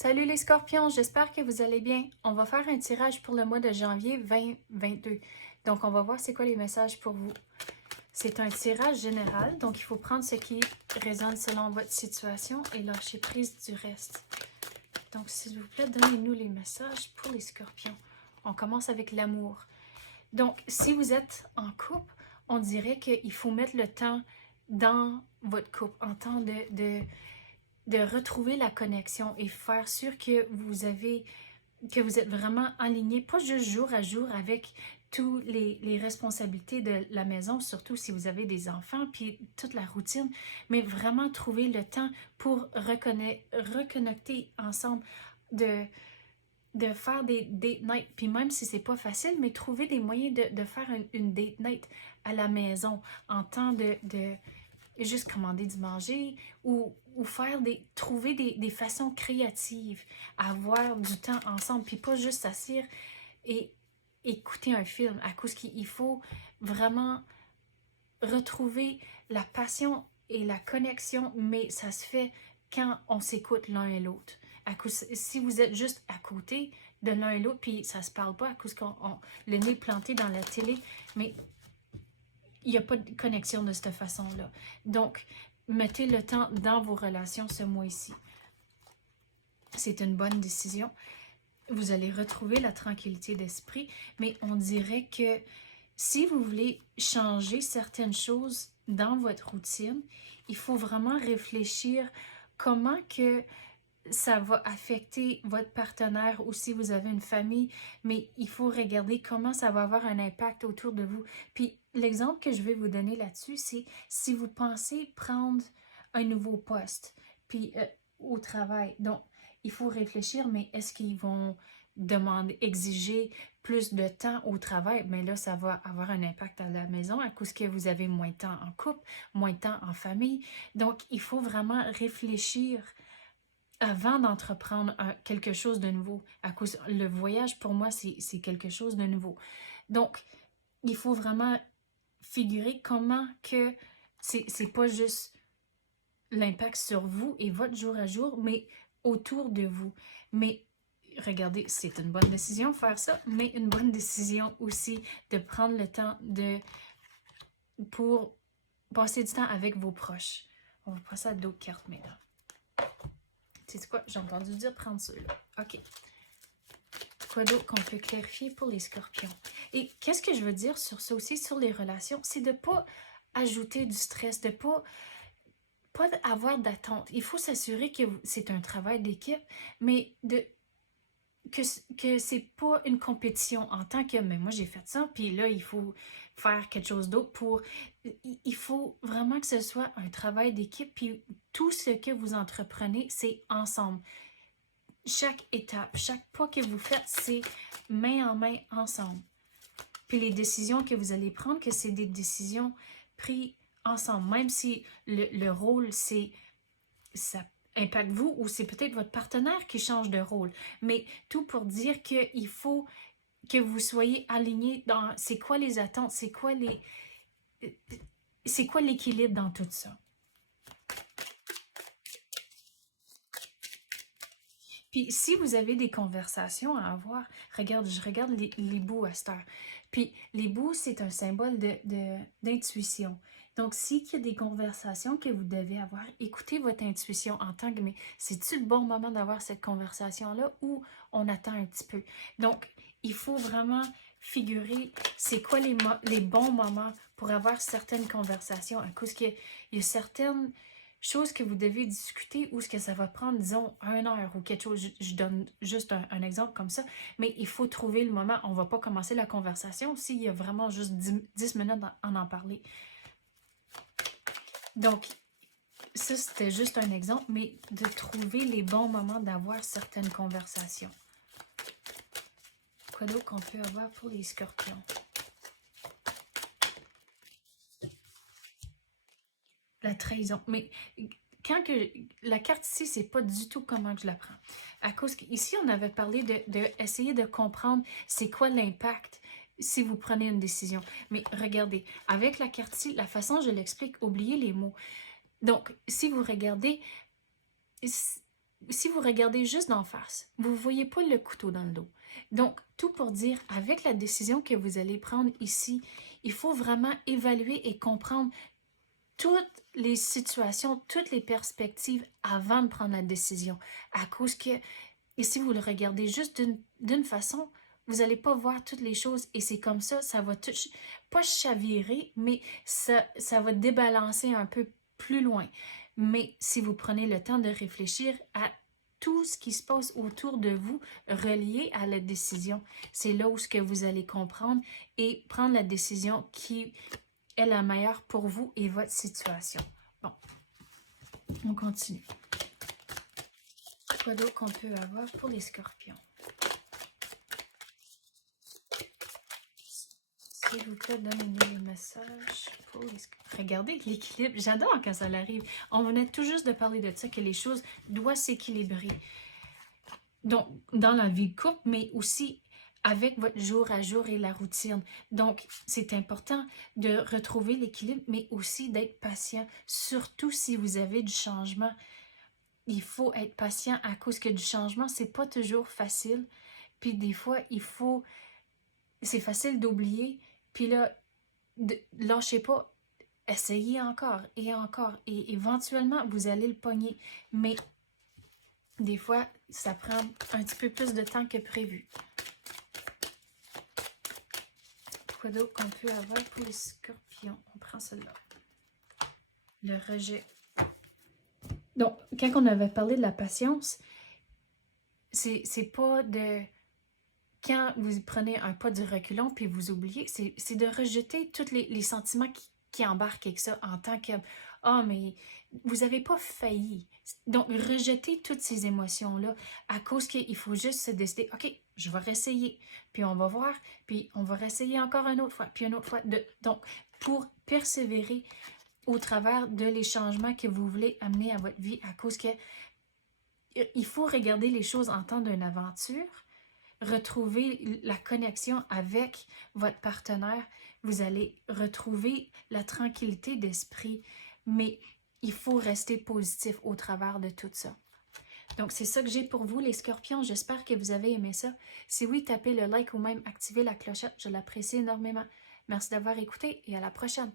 Salut les scorpions, j'espère que vous allez bien. On va faire un tirage pour le mois de janvier 2022. Donc, on va voir c'est quoi les messages pour vous. C'est un tirage général, donc il faut prendre ce qui résonne selon votre situation et lâcher prise du reste. Donc, s'il vous plaît, donnez-nous les messages pour les scorpions. On commence avec l'amour. Donc, si vous êtes en couple, on dirait qu'il faut mettre le temps dans votre couple, en temps de retrouver la connexion et faire sûr que vous êtes vraiment aligné, pas juste jour à jour avec toutes les responsabilités de la maison, surtout si vous avez des enfants, puis toute la routine, mais vraiment trouver le temps pour reconnecter ensemble, de faire des date night, puis même si c'est pas facile, mais trouver des moyens de faire une date night à la maison en temps de juste commander du manger ou faire trouver des façons créatives à avoir du temps ensemble, puis pas juste s'asseoir et écouter un film, à cause qu'il faut vraiment retrouver la passion et la connexion, mais ça se fait quand on s'écoute l'un et l'autre. Si vous êtes juste à côté de l'un et l'autre, puis ça se parle pas à cause qu'on le nez planté dans la télé, mais il n'y a pas de connexion de cette façon-là. Donc, mettez le temps dans vos relations ce mois-ci. C'est une bonne décision. Vous allez retrouver la tranquillité d'esprit, mais on dirait que si vous voulez changer certaines choses dans votre routine, il faut vraiment réfléchir comment que ça va affecter votre partenaire ou si vous avez une famille, mais il faut regarder comment ça va avoir un impact autour de vous. Puis l'exemple que je vais vous donner là-dessus, c'est si vous pensez prendre un nouveau poste, puis au travail. Donc, il faut réfléchir, mais est-ce qu'ils vont exiger plus de temps au travail? Mais là, ça va avoir un impact à la maison à cause que vous avez moins de temps en couple, moins de temps en famille. Donc, il faut vraiment réfléchir avant d'entreprendre quelque chose de nouveau. À cause, le voyage, pour moi, c'est quelque chose de nouveau. Donc, il faut vraiment figurer comment que c'est pas juste l'impact sur vous et votre jour à jour, mais autour de vous. Mais regardez, c'est une bonne décision faire ça, mais une bonne décision aussi de prendre le temps pour passer du temps avec vos proches. On va passer à d'autres cartes maintenant. C'est quoi? J'ai entendu dire prendre ceux-là. OK. Quoi d'autre qu'on peut clarifier pour les scorpions? Et qu'est-ce que je veux dire sur ça aussi, sur les relations? C'est de ne pas ajouter du stress, de ne pas avoir d'attente. Il faut s'assurer que c'est un travail d'équipe, mais que c'est pas une compétition en tant que mais moi j'ai fait ça, puis là il faut faire quelque chose d'autre pour. Il faut vraiment que ce soit un travail d'équipe, puis tout ce que vous entreprenez, c'est ensemble. Chaque étape, chaque pas que vous faites, c'est main en main ensemble. Puis les décisions que vous allez prendre, que c'est des décisions prises ensemble, même si le rôle, ça impacte vous ou c'est peut-être votre partenaire qui change de rôle. Mais tout pour dire qu'il faut que vous soyez alignés dans c'est quoi les attentes, c'est quoi l'équilibre dans tout ça. Puis si vous avez des conversations à avoir, je regarde les bouts à cette heure. Puis les bouts, c'est un symbole d'intuition. Donc, s'il y a des conversations que vous devez avoir, écoutez votre intuition en tant que, mais c'est-tu le bon moment d'avoir cette conversation-là ou on attend un petit peu? Donc, il faut vraiment figurer c'est quoi les bons moments pour avoir certaines conversations à cause qu'il y a certaines chose que vous devez discuter ou ce que ça va prendre, disons, 1 heure ou quelque chose. Je donne juste un exemple comme ça, mais il faut trouver le moment. On ne va pas commencer la conversation s'il y a vraiment juste 10 minutes à en parler. Donc, ça, c'était juste un exemple, mais de trouver les bons moments d'avoir certaines conversations. Quoi d'autre qu'on peut avoir pour les scorpions? La trahison. Mais quand que la carte ici, c'est pas du tout comment je la prends. À cause qu'ici, on avait parlé de essayer de comprendre c'est quoi l'impact si vous prenez une décision. Mais regardez, avec la carte ici, la façon dont je l'explique, oubliez les mots. Donc, si vous regardez, si vous regardez juste d'en face, vous ne voyez pas le couteau dans le dos. Donc, tout pour dire, avec la décision que vous allez prendre ici, il faut vraiment évaluer et comprendre toutes les situations, toutes les perspectives avant de prendre la décision. À cause que, et si vous le regardez juste d'une façon, vous n'allez pas voir toutes les choses et c'est comme ça va tout, pas chavirer, mais ça va débalancer un peu plus loin. Mais si vous prenez le temps de réfléchir à tout ce qui se passe autour de vous relié à la décision, c'est là où ce que vous allez comprendre et prendre la décision qui est la meilleure pour vous et votre situation. Bon, on continue. Quoi d'autre qu'on peut avoir pour les scorpions? S'il vous plaît, donnez-nous les messages pour les scorpions. Regardez l'équilibre, j'adore quand ça arrive. On venait tout juste de parler de ça, que les choses doivent s'équilibrer. Donc, dans la vie de couple, mais aussi avec votre jour à jour et la routine. Donc, c'est important de retrouver l'équilibre, mais aussi d'être patient, surtout si vous avez du changement. Il faut être patient à cause que du changement, c'est pas toujours facile. Puis des fois, c'est facile d'oublier. Puis là, lâchez pas, essayez encore et encore. Et éventuellement, vous allez le pogner. Mais des fois, ça prend un petit peu plus de temps que prévu. Quoi d'autre qu'on peut avoir pour les scorpions? On prend celle-là. Le rejet. Donc, quand on avait parlé de la patience, c'est pas de... Quand vous prenez un pas du reculon puis vous oubliez, c'est de rejeter tous les sentiments qui embarquent avec ça en tant que « Ah, mais vous n'avez pas failli. » Donc, rejetez toutes ces émotions-là à cause qu'il faut juste se décider « Ok, je vais réessayer. » Puis on va voir, puis on va réessayer encore une autre fois, puis une autre fois. Donc, pour persévérer au travers de les changements que vous voulez amener à votre vie à cause que il faut regarder les choses en temps d'une aventure, retrouver la connexion avec votre partenaire, vous allez retrouver la tranquillité d'esprit, mais il faut rester positif au travers de tout ça. Donc, c'est ça que j'ai pour vous, les scorpions. J'espère que vous avez aimé ça. Si oui, tapez le like ou même activez la clochette. Je l'apprécie énormément. Merci d'avoir écouté et à la prochaine.